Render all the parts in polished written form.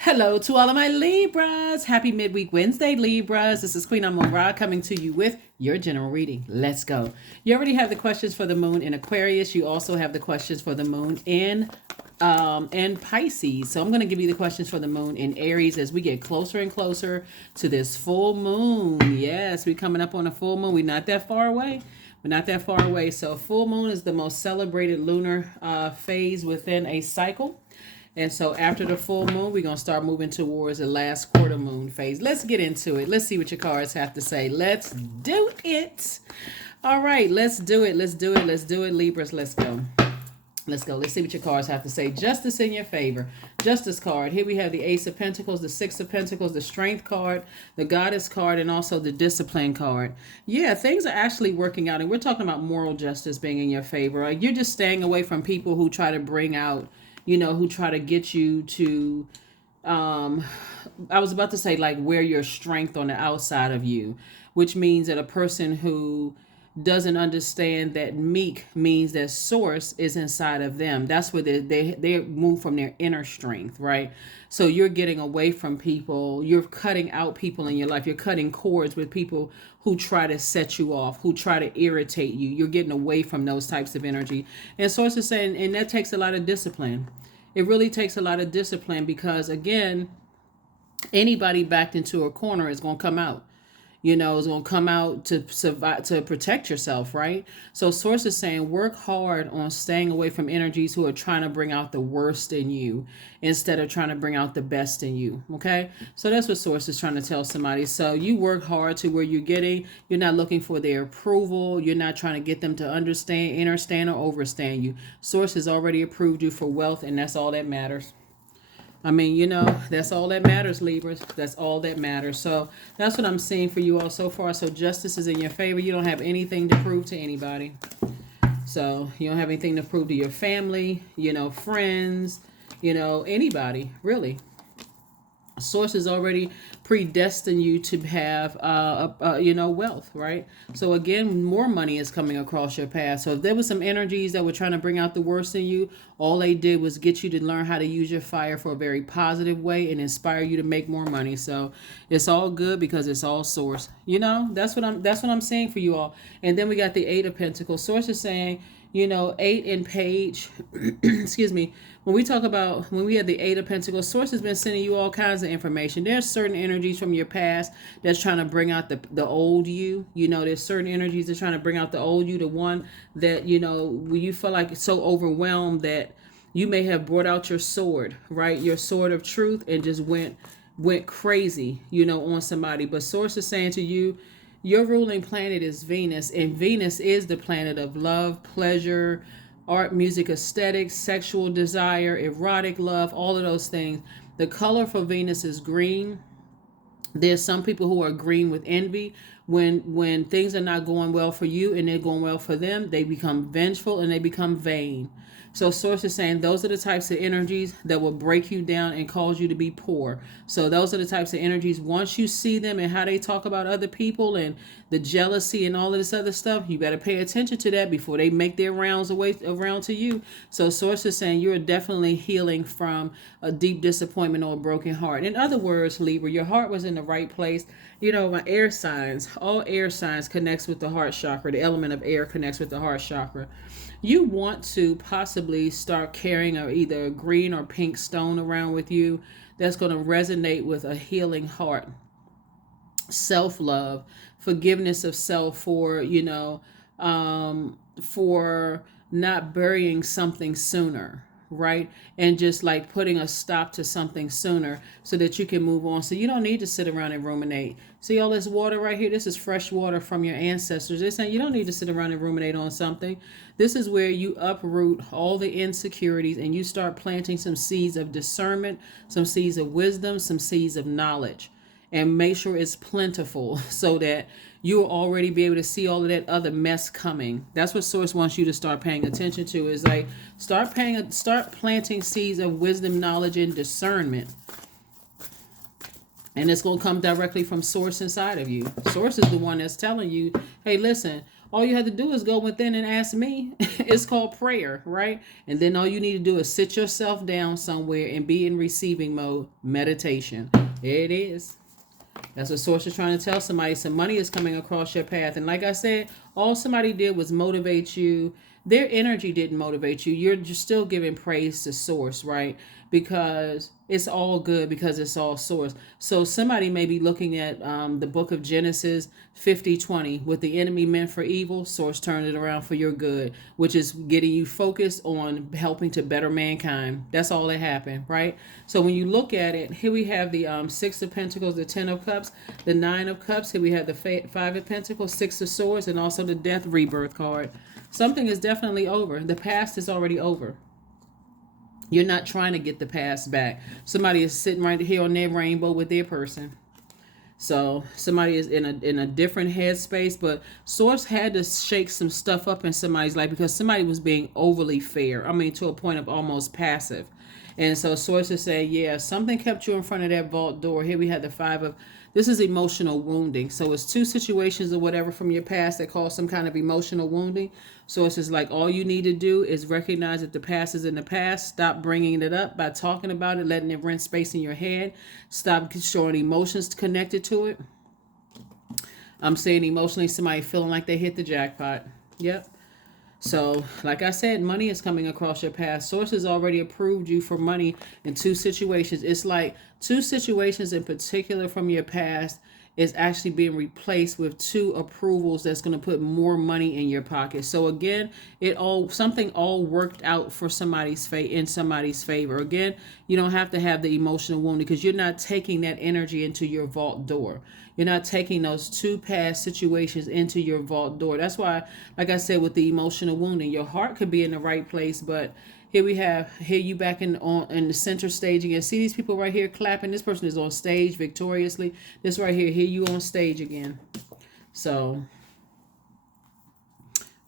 Hello to all of my Libras. Happy midweek Wednesday, Libras. This is Queen Amun Ra coming to you with your general reading. Let's go. You already have the questions for the moon in Aquarius. You also have the questions for the moon in Pisces. So I'm going to give you the questions for the moon in Aries as we get closer and closer to this full moon. Yes, we're coming up on a full moon. We're not that far away. We're not that far away. So full moon is the most celebrated lunar phase within a cycle. And so after the full moon, we're going to start moving towards the last quarter moon phase. Let's get into it. Let's see what your cards have to say. Let's do it. All right, let's do it. Let's do it. Let's do it. Libras, let's go. Let's go. Let's see what your cards have to say. Justice in your favor. Justice card. Here we have the Ace of Pentacles, the Six of Pentacles, the Strength card, the Goddess card, and also the Discipline card. Yeah, things are actually working out. And we're talking about moral justice being in your favor. You're just staying away from people who try to bring out, who try to get you to, I was about to say, like, wear your strength on the outside of you, which means that a person who doesn't understand that meek means that source is inside of them. That's where they move from their inner strength, right? So you're getting away from people. You're cutting out people in your life. You're cutting cords with people who try to set you off, who try to irritate you. You're getting away from those types of energy. And source is saying, and that takes a lot of discipline. It really takes a lot of discipline because, again, anybody backed into a corner is going to come out. Is going to come out to survive, to protect yourself, right? So source is saying work hard on staying away from energies who are trying to bring out the worst in you instead of trying to bring out the best in you, okay? So that's what source is trying to tell somebody. So you work hard to where you're not looking for their approval. You're not trying to get them to understand or overstand you. Source has already approved you for wealth, and that's all that matters. I mean, that's all that matters, Libras. That's all that matters. So that's what I'm seeing for you all so far. So justice is in your favor. You don't have anything to prove to anybody. So you don't have anything to prove to your family, friends, anybody, really. Source has already predestined you to have, wealth, right? So again, more money is coming across your path. So if there was some energies that were trying to bring out the worst in you, all they did was get you to learn how to use your fire for a very positive way and inspire you to make more money. So it's all good because it's all source. That's what I'm saying for you all. And then we got the Eight of Pentacles. Source is saying, Eight and Page, excuse me, when we have the Eight of Pentacles, source has been sending you all kinds of information. There's certain energies from your past that's trying to bring out the old you. There's certain energies that's trying to bring out the old you, the one that, when you feel like so overwhelmed that you may have brought out your sword, right? Your sword of truth and just went crazy, on somebody. But source is saying to you, your ruling planet is Venus, and Venus is the planet of love, pleasure, art, music, aesthetics, sexual desire, erotic love, all of those things. The color for Venus is green. There's some people who are green with envy. When things are not going well for you and they're going well for them, they become vengeful and they become vain. So source is saying those are the types of energies that will break you down and cause you to be poor. So those are the types of energies, once you see them and how they talk about other people and the jealousy and all of this other stuff, you better pay attention to that before they make their rounds around to you. So source is saying you're definitely healing from a deep disappointment or a broken heart. In other words, Libra, your heart was in the right place. My air signs, all air signs connects with the heart chakra. The element of air connects with the heart chakra. You want to possibly start carrying either a green or pink stone around with you that's going to resonate with a healing heart. Self-love, forgiveness of self for not burying something sooner, right? And just like putting a stop to something sooner so that you can move on. So you don't need to sit around and ruminate. See all this water right here? This is fresh water from your ancestors. They're saying you don't need to sit around and ruminate on something. This is where you uproot all the insecurities and you start planting some seeds of discernment, some seeds of wisdom, some seeds of knowledge. And make sure it's plentiful so that you'll already be able to see all of that other mess coming. That's what source wants you to start paying attention to, is like start planting seeds of wisdom, knowledge, and discernment. And it's going to come directly from source inside of you. Source is the one that's telling you, hey, listen, All you have to do is go within and ask me. It's called prayer, right? And then all you need to do is sit yourself down somewhere and be in receiving mode, meditation. There it is. That's what source is trying to tell somebody. Some money is coming across your path. And like I said, all somebody did was motivate you. Their energy didn't motivate you. You're just still giving praise to source, right? Because it's all good, because it's all source. So somebody may be looking at the book of Genesis 50:20. What the enemy meant for evil, source turned it around for your good, which is getting you focused on helping to better mankind. That's all that happened, right? So when you look at it, here we have the Six of Pentacles, the Ten of Cups, the Nine of Cups. Here we have the Five of Pentacles, Six of Swords, and also the Death Rebirth card. Something is definitely over. The past is already over. You're not trying to get the past back. Somebody is sitting right here on their rainbow with their person. So somebody is in a different headspace, but source had to shake some stuff up in somebody's life because somebody was being overly fair. I mean, to a point of almost passive. And so sources say, yeah, something kept you in front of that vault door. Here we have the Five of, this is emotional wounding. So it's two situations or whatever from your past that cause some kind of emotional wounding. So it's just like all you need to do is recognize that the past is in the past. Stop bringing it up by talking about it, letting it rent space in your head. Stop showing emotions connected to it. I'm saying emotionally, somebody feeling like they hit the jackpot. Yep. So, like I said, money is coming across your path. Sources already approved you for money in two situations. It's like two situations in particular from your past is actually being replaced with two approvals that's going to put more money in your pocket. So again, something all worked out for somebody's in somebody's favor. Again, you don't have to have the emotional wound because you're not taking that energy into your vault door. You're not taking those two past situations into your vault door. That's why, like I said, with the emotional wounding, your heart could be in the right place, but here you back in the center stage again. See these people right here clapping? This person is on stage victoriously. This right here you on stage again. So,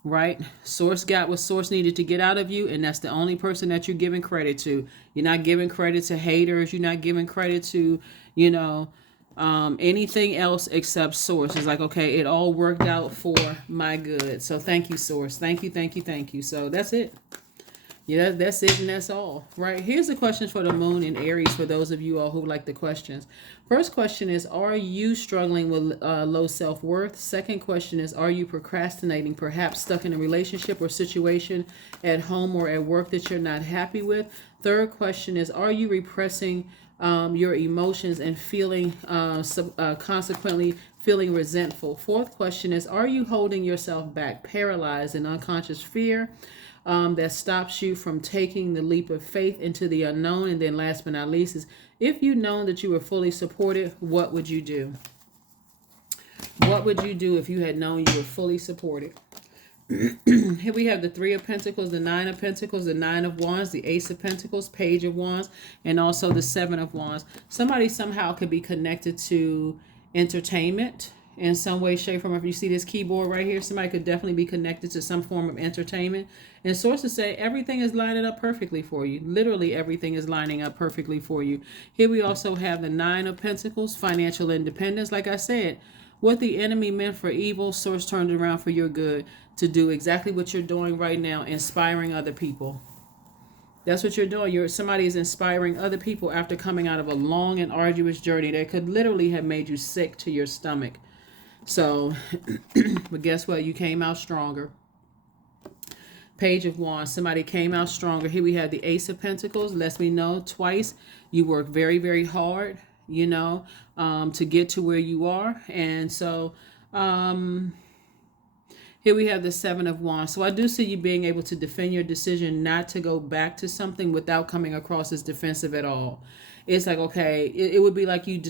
right? Source got what source needed to get out of you, and that's the only person that you're giving credit to. You're not giving credit to haters. You're not giving credit to, anything else except source. It's like, okay, it all worked out for my good. So thank you, source. Thank you, thank you, thank you. So that's it. Yeah, that's it and that's all. Right, here's the questions for the moon in Aries for those of you all who like the questions. First question is, are you struggling with low self-worth? Second question is, are you procrastinating, perhaps stuck in a relationship or situation at home or at work that you're not happy with? Third question is, are you repressing your emotions and feeling consequently feeling resentful? Fourth question is, are you holding yourself back, paralyzed in unconscious fear that stops you from taking the leap of faith into the unknown? And then last but not least is, if you known that you were fully supported, what would you do? What would you do if you had known you were fully supported? Here we have the Three of Pentacles, the Nine of Pentacles, the Nine of Wands, the Ace of Pentacles, Page of Wands, and also the Seven of Wands. Somebody somehow could be connected to entertainment in some way, shape, or form. If you see this keyboard right here, somebody could definitely be connected to some form of entertainment. And sources say everything is lining up perfectly for you. Literally everything is lining up perfectly for you. Here we also have the Nine of Pentacles, financial independence. Like I said, what the enemy meant for evil, source turned it around for your good, to do exactly what you're doing right now, inspiring other people. That's what you're doing. Somebody is inspiring other people after coming out of a long and arduous journey that could literally have made you sick to your stomach. So, but guess what? You came out stronger. Page of Wands. Somebody came out stronger. Here we have the Ace of Pentacles. Lets me know twice you work very, very hard, to get to where you are. And so, here we have the Seven of Wands. So I do see you being able to defend your decision not to go back to something without coming across as defensive at all. It's like, okay, it would be like you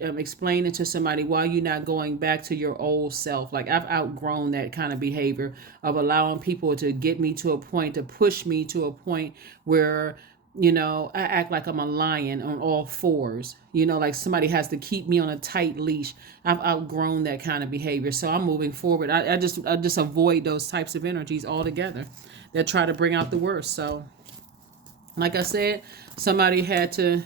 explain it to somebody why you're not going back to your old self. Like, I've outgrown that kind of behavior of allowing people to get me to a point, to push me to a point where, I act like I'm a lion on all fours. Like somebody has to keep me on a tight leash. I've outgrown that kind of behavior. So I'm moving forward. I just avoid those types of energies altogether that try to bring out the worst. So Like I said, somebody had to,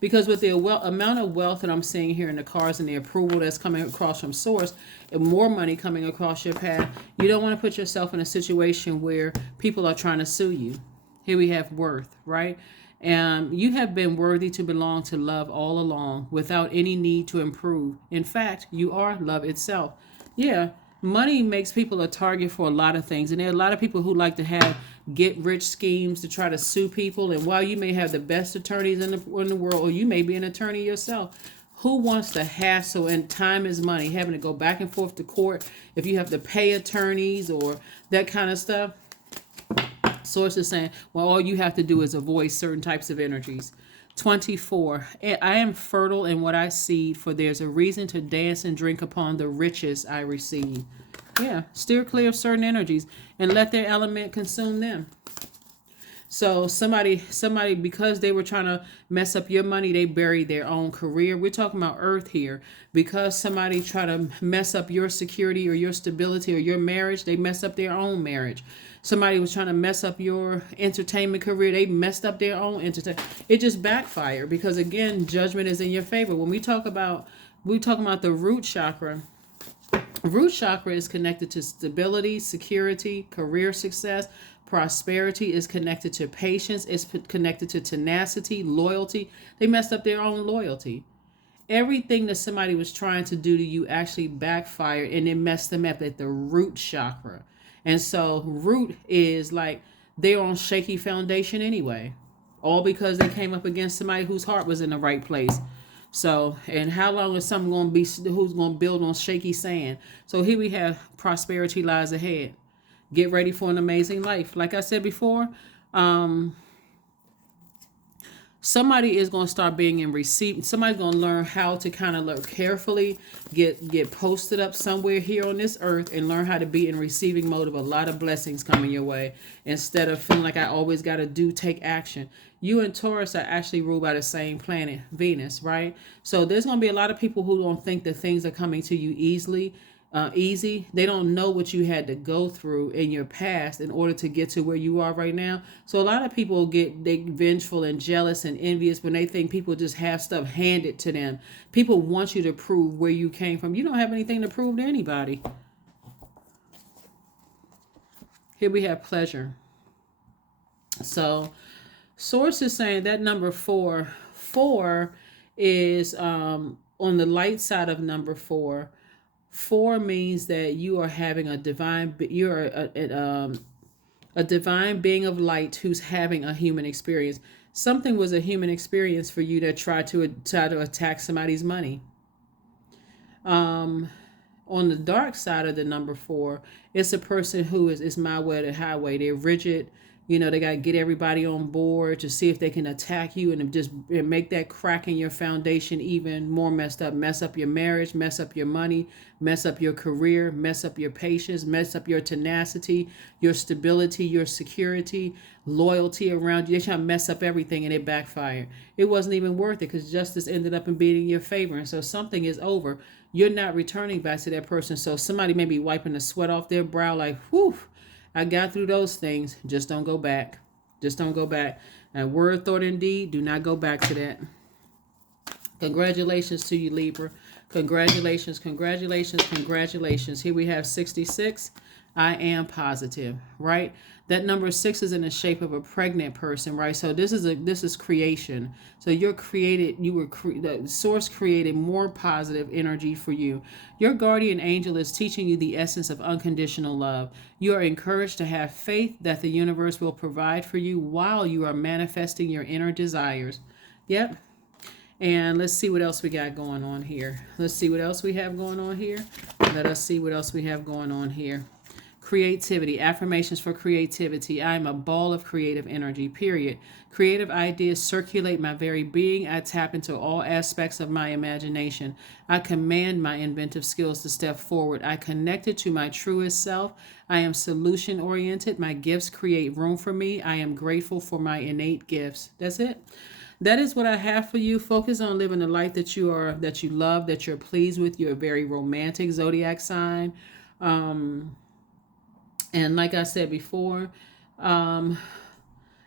because with the amount of wealth that I'm seeing here in the cards and the approval that's coming across from source, and more money coming across your path, you don't want to put yourself in a situation where people are trying to sue you. Here we have worth, right? And you have been worthy to belong to love all along without any need to improve. In fact, you are love itself. Yeah, money makes people a target for a lot of things. And there are a lot of people who like to have get rich schemes to try to sue people. And while you may have the best attorneys in the world, or you may be an attorney yourself, who wants the hassle, and time is money, having to go back and forth to court if you have to pay attorneys or that kind of stuff? Source is saying, well, all you have to do is avoid certain types of energies. 24. I am fertile in what I seed, for there's a reason to dance and drink upon the riches I receive. Yeah, steer clear of certain energies and let their element consume them. So somebody, because they were trying to mess up your money, they buried their own career. We're talking about earth here. Because somebody tried to mess up your security or your stability or your marriage, they messed up their own marriage. Somebody was trying to mess up your entertainment career, they messed up their own entertainment. It just backfired because, again, judgment is in your favor. When we're talking about the root chakra. Root chakra is connected to stability, security, career success. Prosperity is connected to patience. It's connected to tenacity, loyalty. They messed up their own loyalty. Everything that somebody was trying to do to you actually backfired, and it messed them up at the root chakra. And so root is like they're on shaky foundation anyway. All because they came up against somebody whose heart was in the right place. So, and how long is something going to be, who's going to build on shaky sand? So here we have prosperity lies ahead. Get ready for an amazing life. Like I said before, somebody is going to start being in receipt. Somebody's going to learn how to kind of look carefully, get posted up somewhere here on this earth and learn how to be in receiving mode of a lot of blessings coming your way instead of feeling like I always got to take action. You and Taurus are actually ruled by the same planet, Venus, right? So there's going to be a lot of people who don't think that things are coming to you easy. They don't know what you had to go through in your past in order to get to where you are right now. So a lot of people they vengeful and jealous and envious when they think people just have stuff handed to them. People want you to prove where you came from. You don't have anything to prove to anybody. Here we have pleasure. So source is saying that number 4 is on the light side of number 4. 4 means that you are having a divine, you're a divine being of light who's having a human experience. Something was a human experience for you that tried to attack somebody's money. On the dark side of the number 4, it's a person who is my way or the highway. They're rigid. They got to get everybody on board to see if they can attack you and just make that crack in your foundation even more messed up. Mess up your marriage, mess up your money, mess up your career, mess up your patience, mess up your tenacity, your stability, your security, loyalty around you. They try to mess up everything and it backfired. It wasn't even worth it because justice ended up in being in your favor. And so something is over. You're not returning back to that person. So somebody may be wiping the sweat off their brow like, whew, I got through those things. Just don't go back. Just don't go back. And word, thought, and deed, do not go back to that. Congratulations to you, Libra. Congratulations, congratulations, congratulations. Here we have 66. I am positive, right? That number 6 is in the shape of a pregnant person, right? So this is creation. So the source created more positive energy for you. Your guardian angel is teaching you the essence of unconditional love. You are encouraged to have faith that the universe will provide for you while you are manifesting your inner desires. Yep. And let's see what else we got going on here. Let's see what else we have going on here. Let us see what else we have going on here. Creativity, affirmations for creativity. I am a ball of creative energy, period. Creative ideas circulate my very being. I tap into all aspects of my imagination. I command my inventive skills to step forward. I connected to my truest self. I am solution oriented. My gifts create room for me. I am grateful for my innate gifts. That's it. That is what I have for you. Focus on living the life that you love, that you're pleased with. You're a very romantic zodiac sign. And like I said before,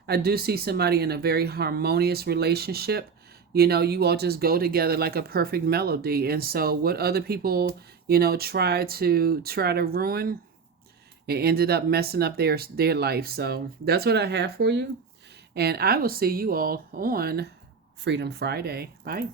I do see somebody in a very harmonious relationship. You all just go together like a perfect melody. And so what other people, try to ruin, it ended up messing up their life. So that's what I have for you. And I will see you all on Freedom Friday. Bye.